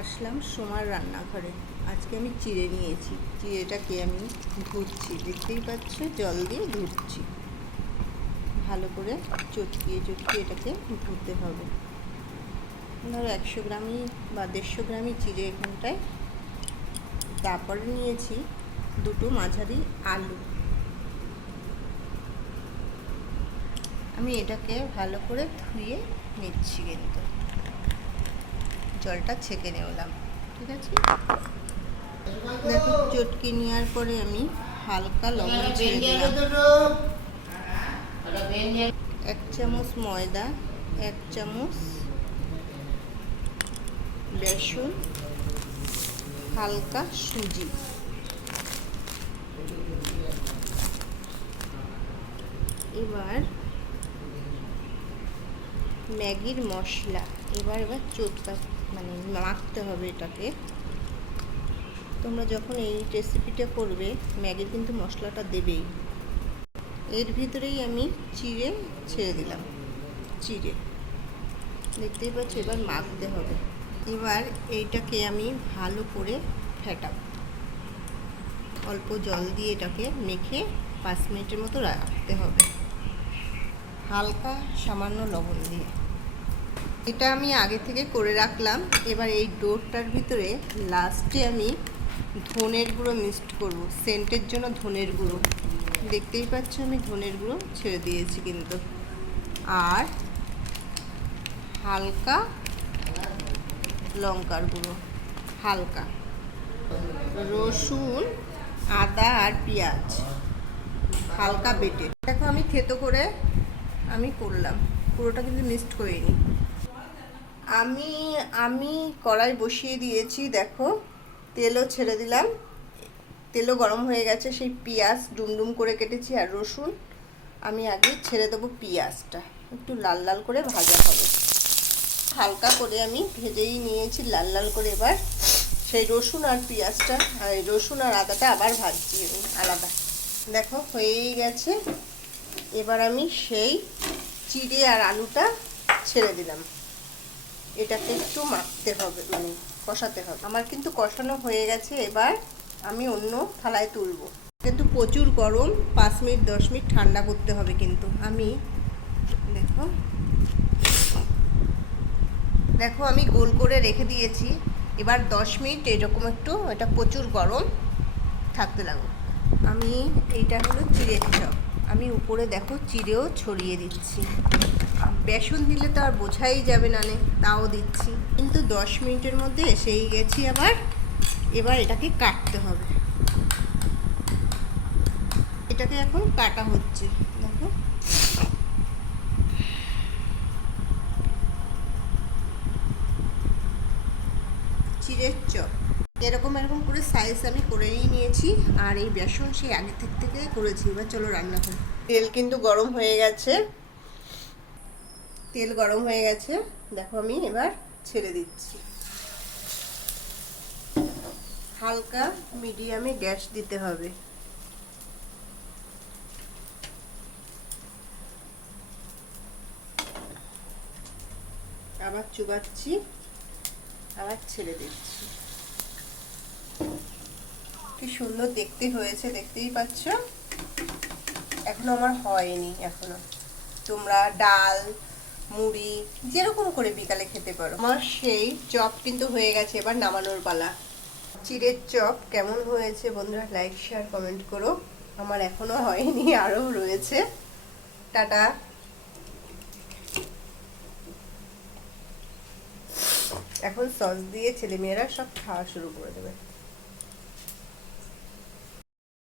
আসলাম সোমার রান্নাঘরে। আজকে আমি চিড়ে নিয়েছি। চিড়েটাকে আমি ধুচ্ছি দেখতেই পাচ্ছ, জল দিয়ে ধুচ্ছি ভালো করে চটকিয়ে চটকিয়ে এটাকে ধুতে হবে। ধরো একশো গ্রামই বা দেড়শো গ্রামই চিড়ে এখানটায়। তারপরে নিয়েছি দুটো মাঝারি আলু। আমি এটাকে ভালো করে ধুয়ে নিচ্ছি কিন্তু। জলটা ছেঁকে নিলাম ঠিক আছে? দেখো। চটকে নেওয়ার পরে আমি হালকা লবণ ছেড়ে দিলাম। এক চামচ ময়দা এক চামচ বেসন হালকা সুজি। এবার ম্যাগির মশলা এবার এবার চটকা মানে মাখতে হবে এটাকে। তোমরা যখন এই রেসিপিটা করবে, ম্যাগির কিন্তু মশলাটা দেবেই। এর ভিতরেই আমি চিড়ে ছেড়ে দিলাম, চিড়ে। দেখতেই পাচ্ছ, এবার মাখতে হবে। এবার এইটাকে আমি ভালো করে ফেটাব। অল্প জল দিয়ে এটাকে মেখে পাঁচ মিনিটের মতো রাখতে হবে। হালকা সামান্য লবণ দিয়ে। এটা আমি আগে থেকে করে রাখলাম। এবার এই ডোরটার ভিতরে লাস্টে আমি ধনের গুঁড়ো মিক্সড করব। সেন্টের জন্য ধনের গুঁড়ো। দেখতেই পাচ্ছ আমি ধনের গুঁড়ো ছেড়ে দিয়েছি কিন্তু। আর হালকা লঙ্কার গুঁড়ো, হালকা। রসুন, আদা আর পেঁয়াজ, হালকা বেটে। দেখো আমি থেতো করে আমি করলাম। পুরোটা কিন্তু মিক্সড করিনি আমি আমি কড়াই বসিয়ে দিয়েছি, দেখো। তেলও ছেড়ে দিলাম। তেলও গরম হয়ে গেছে, সেই পেঁয়াজ ডুমডুম করে কেটেছি আর রসুন। আমি আগে ছেড়ে দেবো পেঁয়াজটা। একটু লাল লাল করে ভাজা হবে। হালকা করে আমি ভেজেই নিয়েছি লাল লাল করে এবার। সেই রসুন আর পেঁয়াজটা রসুন আর আদাটা আবার ভাজছি আমি আলাদা। দেখো, হয়েই গেছে। এবার আমি সেই চিড়ে আর আলুটা ছেড়ে দিলাম। এটাকে একটু মাখতে হবে মানে কষাতে হবে। আমার কিন্তু কষানো হয়ে গেছে, এবার আমি অন্য থালায় তুলবো। কিন্তু প্রচুর গরম, পাঁচ মিনিট, দশ মিনিট ঠান্ডা করতে হবে কিন্তু। আমি দেখো দেখো আমি গোল করে রেখে দিয়েছি। এবার দশ মিনিট এরকম একটু, এটা প্রচুর গরম থাকতে লাগো আমি, এইটা হলো চিড়ের চপ আমি উপরে দেখো চিড়েও ছড়িয়ে দিচ্ছি। বেসন দিলে তো আর বোঝাই যাবে না তাও দিচ্ছি। কিন্তু দশ মিনিটের মধ্যে এসেই গেছি আবার, এবার এটাকে কাটতে হবে। এটাকে এখন কাটা হচ্ছে, দেখো। চিড়ের চপ। এরকম এরকম করে সাইজ আমি করেই নিয়েছি, আর এই বেসন সেই আগে থেকে থেকে করেছি। এবার চলো রান্না করি। তেল কিন্তু গরম হয়ে গেছে। তেল গরম হয়ে গেছে। দেখো আমি এবার ছেড়ে দিচ্ছি। হালকা মিডিয়ামে গ্যাস দিতে হবে। আবার চুবাচ্ছি, আবার ছেড়ে দিচ্ছি। কি সুন্দর দেখতে হয়েছে, দেখতেই পাচ্ছ? এখনও আমার হয়নি, এখনও। তোমরা ডাল মুড়ি, যেরকম করে বিকালে খেতে পারো। আমার সেই চপ কিন্তু হয়ে গেছে এবার নামানোর পালা। চিড়ের চপ কেমন হয়েছে বন্ধুরা লাইক শেয়ার কমেন্ট করো। আমার এখনও হয়নি আরও রয়েছে। টাটা। এখন সস দিয়ে ছেলেমেয়েরা সব খাওয়া শুরু করে দেবে।